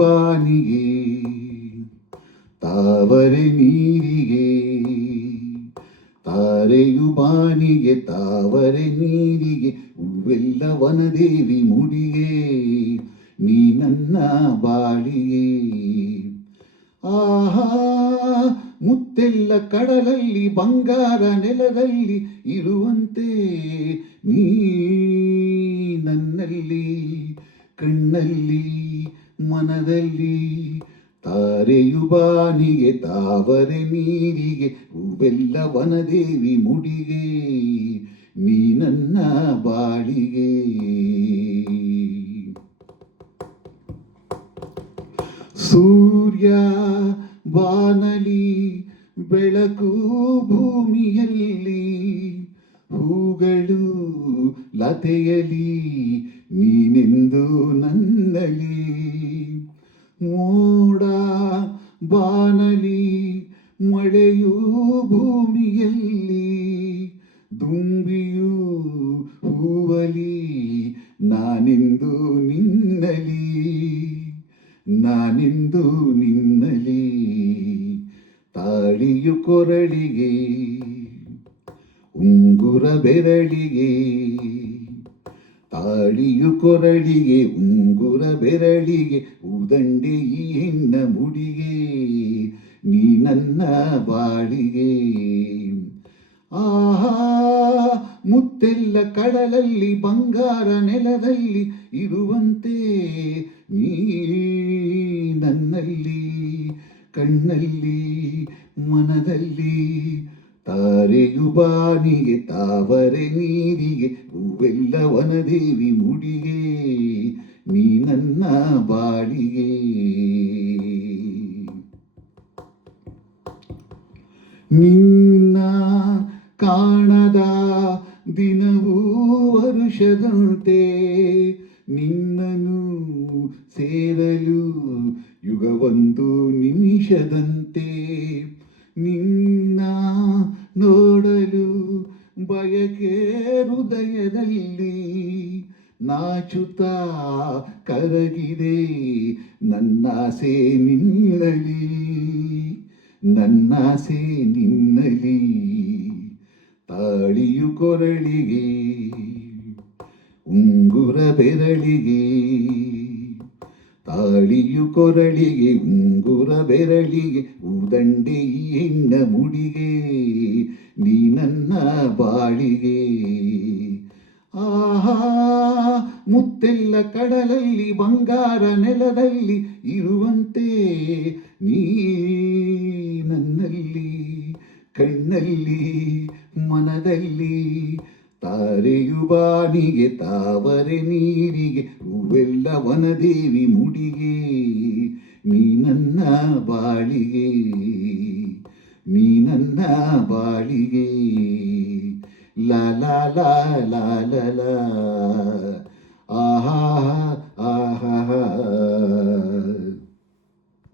ಬಾನಿಗೆ ತಾವರೆ ನೀರಿಗೆ, ತಾರೆಯು ಬಾನಿಗೆ ತಾವರೆ ನೀರಿಗೆ, ಹೂವೆಲ್ಲ ವನದೇವಿ ಮುಡಿಗೆ, ನೀ ನನ್ನ ಬಾಳಿಗೆ. ಆಹಾ ಮುತ್ತೆಲ್ಲ ಕಡಲಲ್ಲಿ ಬಂಗಾರ ನೆಲದಲ್ಲಿ ಇರುವಂತೆ ನೀ ನನ್ನಲ್ಲಿ ಕಣ್ಣಲ್ಲಿ ಮನದಲ್ಲಿ, ತಾರೆಯು ಬಾನಿಗೆ ತಾವರೆ ನೀರಿಗೆ, ಹೂವೆಲ್ಲ ವನದೇವಿ ಮುಡಿಗೆ, ನೀ ನನ್ನ ಬಾಳಿಗೆ. ಸೂರ್ಯ ಬಾನಲಿ ಬೆಳಕು ಭೂಮಿಯಲ್ಲಿ, ಹೂಗಳು ಲತೆಯಲಿ ನೀನೆಂದು ನನ್ನಲ್ಲಿ, ಮೋಡ ಬಾನಲಿ ಮಳೆಯೂ ಭೂಮಿಯಲ್ಲಿ, ದುಂಬಿಯೂ ಹೂವಲಿ ನಾನೆಂದು ನಿನ್ನಲಿ, ನಾನೆಂದು ನಿನ್ನಲಿ, ತಾಳಿಯು ಕೊರಳಿಗೆ ಉಂಗುರ ಬೆರಳಿಗೆ, ತಾಳಿಯು ಕೊರಳಿಗೆ ಉಂಗುರ ಬೆರಳಿಗೆ, ಉದಂಡೆ ಈ ಹೆಣ್ಣ ಮುಡಿಗೆ, ನೀ ನನ್ನ ಬಾಳಿಗೆ. ಆಹಾ ಮುತ್ತೆಲ್ಲ ಕಡಲಲ್ಲಿ ಬಂಗಾರ ನೆಲದಲ್ಲಿ ಇರುವಂತೆ ನೀ ನನ್ನಲ್ಲಿ ಕಣ್ಣಲ್ಲಿ ಮನದಲ್ಲಿ, ತಾರೆಯು ಬಾನಿಗೆ ತಾವರೆ ನೀರಿಗೆ, ಹೂವೆಲ್ಲ ವನದೇವಿ ಮುಡಿಗೆ, ನೀ ನನ್ನ ಬಾಳಿಗೆ. ನಿನ್ನ ಕಾಣದ ದಿನವೂ ವರುಷದಂತೆ, ನಿನ್ನನು ಸೇರಲು ಯುಗವೊಂದು ನಿಮಿಷದಂತೆ, ನಿನ್ನ ನೋಡಲು ಬಯಕೆ ಹೃದಯದಲ್ಲಿ, ನಾಚುತ್ತಾ ಕರಗಿದೆ ನನ್ನಾಸೆ ನಿನ್ನಲಿ, ನನ್ನಾಸೆ ನಿನ್ನಲಿ, ತಾಳಿಯು ಕೊರಳಿಗೆ ಉಂಗುರ ಬೆರಳಿಗೆ, ತಾಳಿಯು ಕೊರಳಿಗೆ ಉಂಗುರ ಬೆರಳಿಗೆ, ಉದಂಡೆ ಈ ಹೆಣ್ಣ ಮುಡಿಗೆ, ನೀ ನನ್ನ ಬಾಳಿಗೆ. ಆಹಾ ಮುತ್ತೆಲ್ಲ ಕಡಲಲ್ಲಿ ಬಂಗಾರ ನೆಲದಲ್ಲಿ ಇರುವಂತೆ ನೀ ನನ್ನಲ್ಲಿ ಕಣ್ಣಲ್ಲಿ ಮನದಲ್ಲಿ, ತಾರೆಯು ಬಾನಿಗೆ ತಾವರೆ ನೀರಿಗೆ, ಹೂವೆಲ್ಲ ವನದೇವಿ ಮುಡಿಗೆ, ನೀ ನನ್ನ ಬಾಳಿಗೆ, ನೀ ನನ್ನ ಬಾಳಿಗೆ. ಲಾ ಲಾ ಲಾ ಲಾ ಲಾ ಲಾ ಆಹಾ